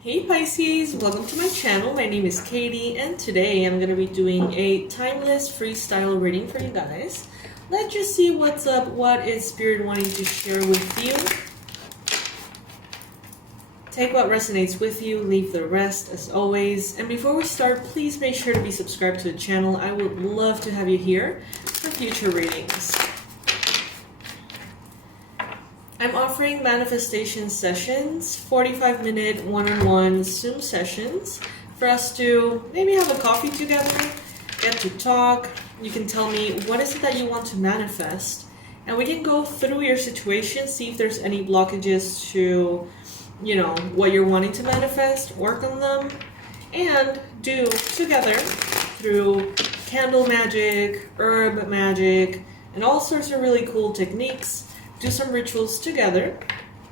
Hey Pisces, welcome to my channel. My name is Katie and today I'm going to be doing a timeless freestyle reading for you guys. Let's just see what's up, what is Spirit wanting to share with you. Take what resonates with you, leave the rest as always. And before we start, please make sure to be subscribed to the channel. I would love to have you here for future readings. I'm offering manifestation sessions, 45-minute one-on-one Zoom sessions for us to maybe have a coffee together, get to talk. You can tell me what is it that you want to manifest, and we can go through your situation, see if there's any blockages to, what you're wanting to manifest, work on them, and do together through candle magic, herb magic, and all sorts of really cool techniques. Do some rituals together.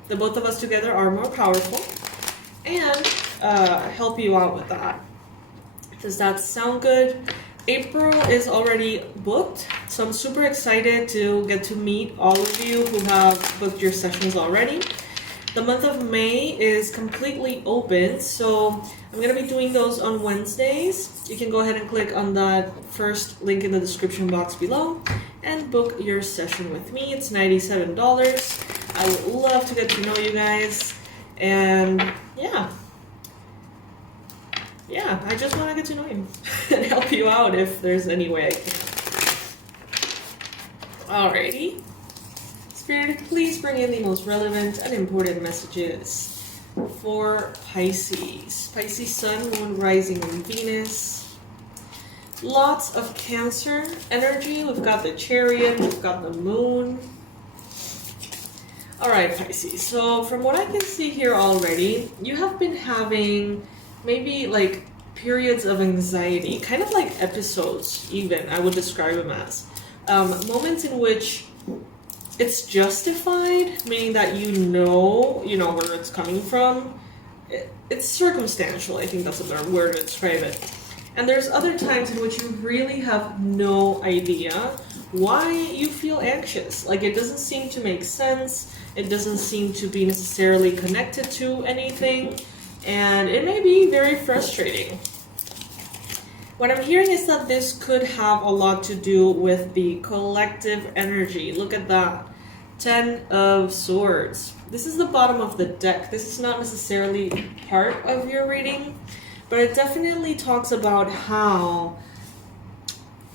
The both of us together are more powerful, and help you out with that. Does that sound good? April is already booked, so I'm super excited to get to meet all of you who have booked your sessions already. The month of May is completely open, so I'm going to be doing those on Wednesdays. You can go ahead and click on that first link in the description box below and book your session with me. It's $97. I would love to get to know you guys, and yeah, I just want to get to know you and help you out if there's any way I can. Alrighty. Spirit, please bring in the most relevant and important messages for Pisces. Pisces Sun, Moon, Rising, and Venus. Lots of Cancer energy. We've got the Chariot, we've got the Moon. Alright, Pisces. So from what I can see here already, you have been having maybe like periods of anxiety, kind of like episodes even, I would describe them as. Moments in which it's justified, meaning that you know where it's coming from. It's circumstantial, I think that's a better word to describe it. And there's other times in which you really have no idea why you feel anxious. Like it doesn't seem to make sense. It doesn't seem to be necessarily connected to anything. And it may be very frustrating. What I'm hearing is that this could have a lot to do with the collective energy. Look at that. 10 of Swords. This is the bottom of the deck. This is not necessarily part of your reading, but it definitely talks about how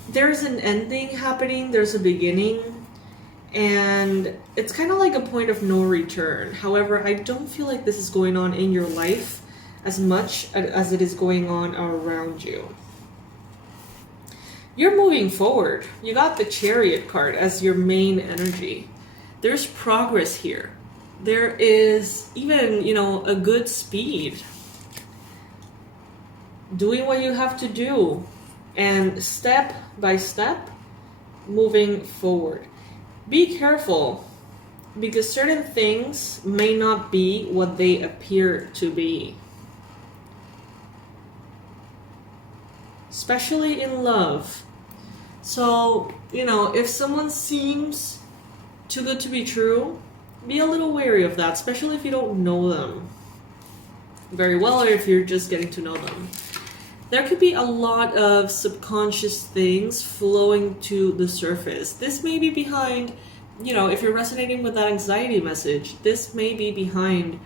there's an ending happening, there's a beginning, and it's kind of like a point of no return. However, I don't feel like this is going on in your life as much as it is going on around you. You're moving forward. You got the Chariot card as your main energy. There's progress here. There is even, a good speed. Doing what you have to do, and step by step moving forward. Be careful, because certain things may not be what they appear to be. Especially in love. So, if someone seems too good to be true, be a little wary of that, especially if you don't know them very well or if you're just getting to know them. There could be a lot of subconscious things flowing to the surface. This may be behind, if you're resonating with that anxiety message, this may be behind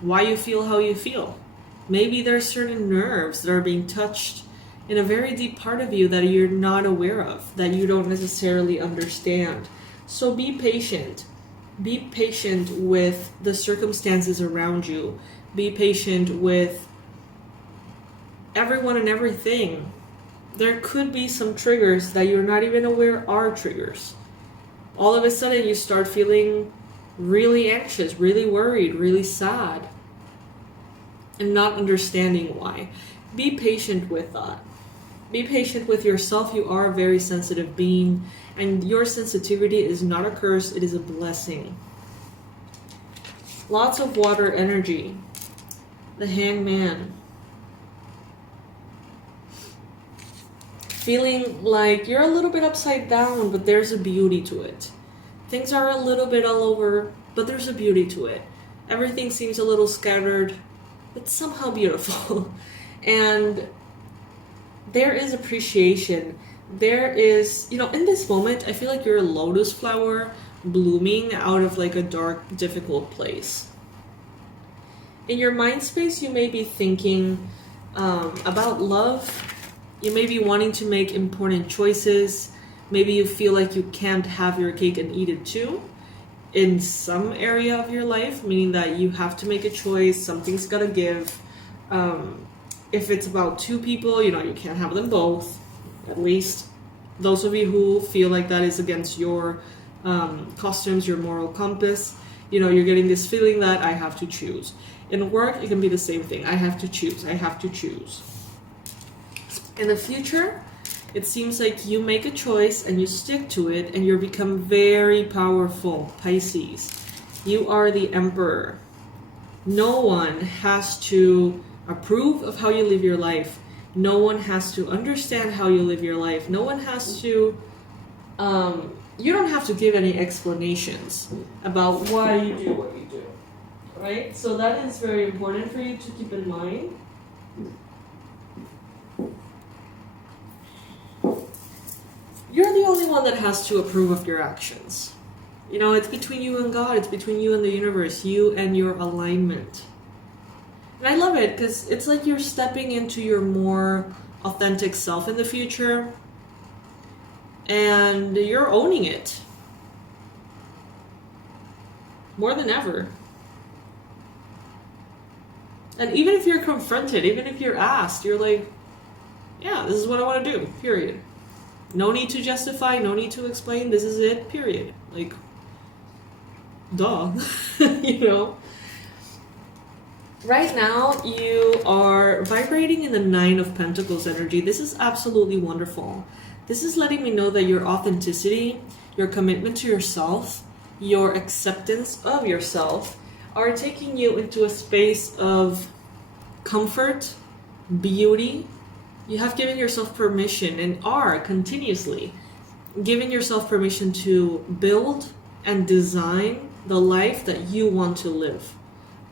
why you feel how you feel. Maybe there's certain nerves that are being touched in a very deep part of you that you're not aware of, that you don't necessarily understand. So be patient. Be patient with the circumstances around you. Be patient with everyone and everything. There could be some triggers that you're not even aware are triggers. All of a sudden you start feeling really anxious, really worried, really sad, and not understanding why. Be patient with that. Be patient with yourself. You are a very sensitive being, and your sensitivity is not a curse, it is a blessing. Lots of water energy. The Hangman. Feeling like you're a little bit upside down, but there's a beauty to it. Things are a little bit all over, but there's a beauty to it. Everything seems a little scattered, it's somehow beautiful. And there is appreciation. There is, you know, in this moment, I feel like you're a lotus flower blooming out of like a dark, difficult place. In your mind space, you may be thinking about love. You may be wanting to make important choices. Maybe you feel like you can't have your cake and eat it too in some area of your life, meaning that you have to make a choice, something's gotta give. If it's about two people, you know, you can't have them both. At least those of you who feel like that is against your costumes, your moral compass, you know, you're getting this feeling that I have to choose. In work, it can be the same thing. I have to choose. I have to choose. In the future, it seems like you make a choice and you stick to it and you become very powerful, Pisces. You are the emperor. No one has to approve of how you live your life. No one has to understand how you live your life. No one has to, you don't have to give any explanations about why you do what you do, right? So that is very important for you to keep in mind. You're the only one that has to approve of your actions. You know, it's between you and God. It's between you and the universe. You and your alignment. And I love it because it's like you're stepping into your more authentic self in the future. And you're owning it. More than ever. And even if you're confronted, even if you're asked, you're like, yeah, this is what I want to do, period. No need to justify, no need to explain, this is it, period. Like, duh, you know? Right now, you are vibrating in the 9 of Pentacles energy. This is absolutely wonderful. This is letting me know that your authenticity, your commitment to yourself, your acceptance of yourself are taking you into a space of comfort, beauty. You have given yourself permission and are continuously giving yourself permission to build and design the life that you want to live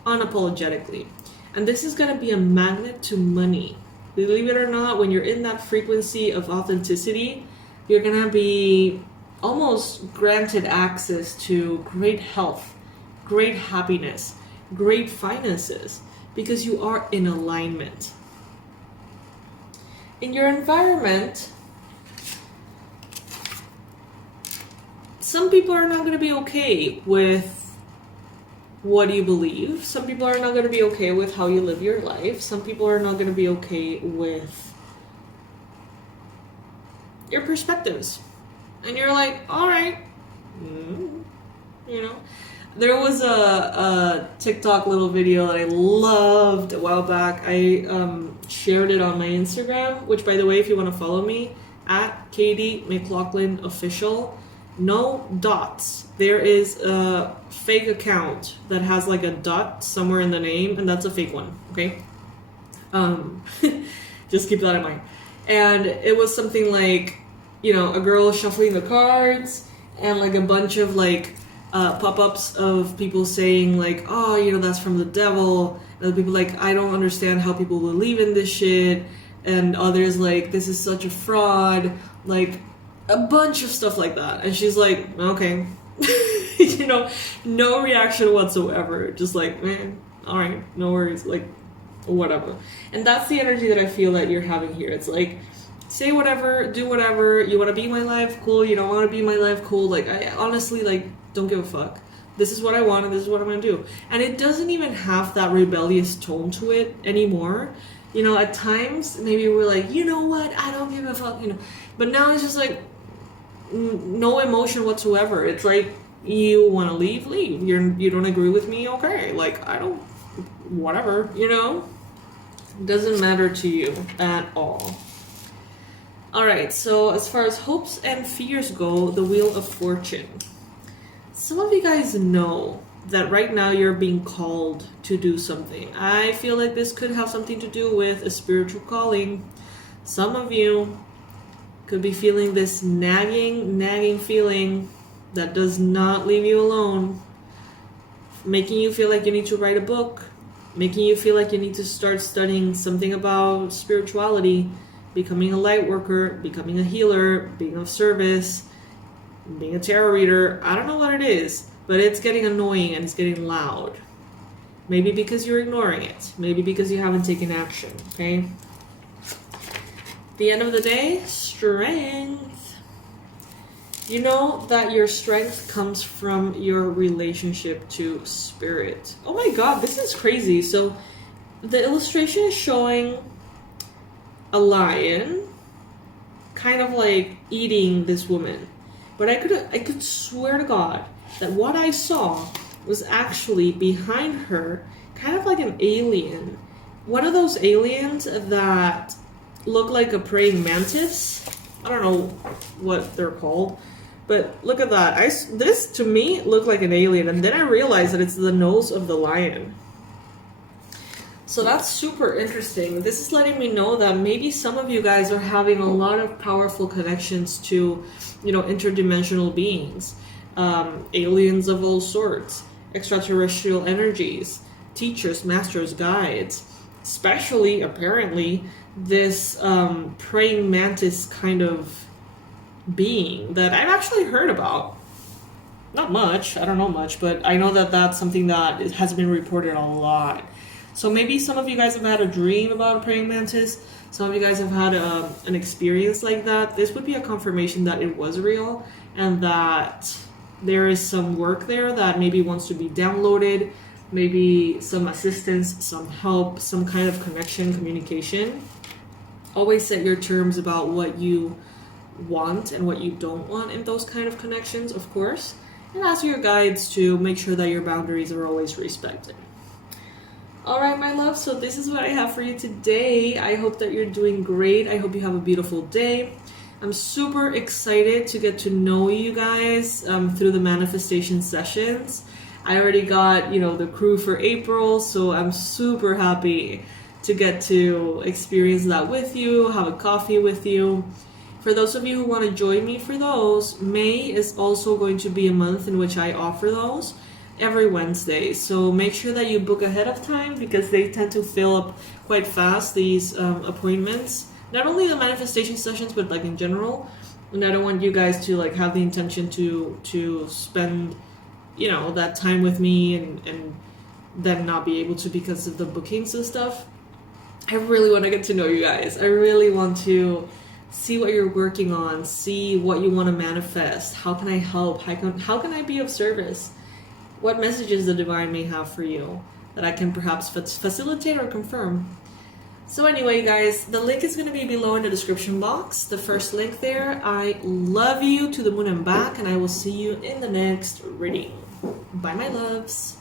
unapologetically. And this is going to be a magnet to money. Believe it or not, when you're in that frequency of authenticity, you're going to be almost granted access to great health, great happiness, great finances, because you are in alignment. In your environment, some people are not going to be okay with what you believe. Some people are not going to be okay with how you live your life. Some people are not going to be okay with your perspectives. And you're like, all right, you know. There was a TikTok little video that I loved a while back. I shared it on my Instagram, which, by the way, if you want to follow me, at 𝗥𝗘𝗣𝗥𝗢𝗦𝗦𝗦, no dots. There is a fake account that has like a dot somewhere in the name, and that's a fake one, okay? Just keep that in mind. And it was something like, you know, a girl shuffling the cards, and like a bunch of like pop-ups of people saying like, oh, you know, that's from the devil. And people like, I don't understand how people believe in this shit. And others like, this is such a fraud. Like a bunch of stuff like that. And she's like, okay. You know, no reaction whatsoever. Just like, man, all right, no worries. Like, whatever. And that's the energy that I feel that you're having here. It's like, say whatever, do whatever. You want to be my life? Cool. You don't want to be my life? Cool. Like, I honestly, like, don't give a fuck. This is what I want and this is what I'm going to do. And it doesn't even have that rebellious tone to it anymore. You know, at times, maybe we're like, you know what? I don't give a fuck, you know. But now it's just like, no emotion whatsoever. It's like, you want to leave, leave. You don't agree with me? Okay. Like, I don't, whatever, you know? It doesn't matter to you at all. Alright, so as far as hopes and fears go, the Wheel of Fortune. Some of you guys know that right now you're being called to do something. I feel like this could have something to do with a spiritual calling. Some of you could be feeling this nagging feeling that does not leave you alone, making you feel like you need to write a book, making you feel like you need to start studying something about spirituality, becoming a light worker, becoming a healer, being of service, being a tarot reader. I don't know what it is, but it's getting annoying and it's getting loud. Maybe because you're ignoring it. Maybe because you haven't taken action, okay? The end of the day, strength. You know that your strength comes from your relationship to spirit. Oh my god, this is crazy. So the illustration is showing a lion kind of like eating this woman. But I could swear to God that what I saw was actually behind her, kind of like an alien. One of those aliens that look like a praying mantis. I don't know what they're called, but look at that. This to me looked like an alien, and then I realized that it's the nose of the lion. So that's super interesting. This is letting me know that maybe some of you guys are having a lot of powerful connections to, you know, interdimensional beings, aliens of all sorts, extraterrestrial energies, teachers, masters, guides, especially apparently this praying mantis kind of being that I've actually heard about. Not much, I don't know much, but I know that that's something that has been reported a lot. So maybe some of you guys have had a dream about a praying mantis. Some of you guys have had an experience like that. This would be a confirmation that it was real and that there is some work there that maybe wants to be downloaded, maybe some assistance, some help, some kind of connection, communication. Always set your terms about what you want and what you don't want in those kind of connections, of course. And ask your guides to make sure that your boundaries are always respected. Alright, my love, so this is what I have for you today. I hope that you're doing great. I hope you have a beautiful day. I'm super excited to get to know you guys through the manifestation sessions. I already got, you know, the crew for April, so I'm super happy to get to experience that with you, have a coffee with you. For those of you who want to join me for those, May is also going to be a month in which I offer those every Wednesday. So make sure that you book ahead of time because they tend to fill up quite fast, these appointments. Not only the manifestation sessions, but like in general. And I don't want you guys to like have the intention to spend, you know, that time with me and then not be able to because of the bookings and stuff. I really want to get to know you guys. I really want to see what you're working on, see what you want to manifest. How can I help? How can I be of service? What messages the divine may have for you that I can perhaps facilitate or confirm. So anyway, guys, the link is going to be below in the description box. The first link there. I love you to the moon and back, and I will see you in the next reading. Bye, my loves.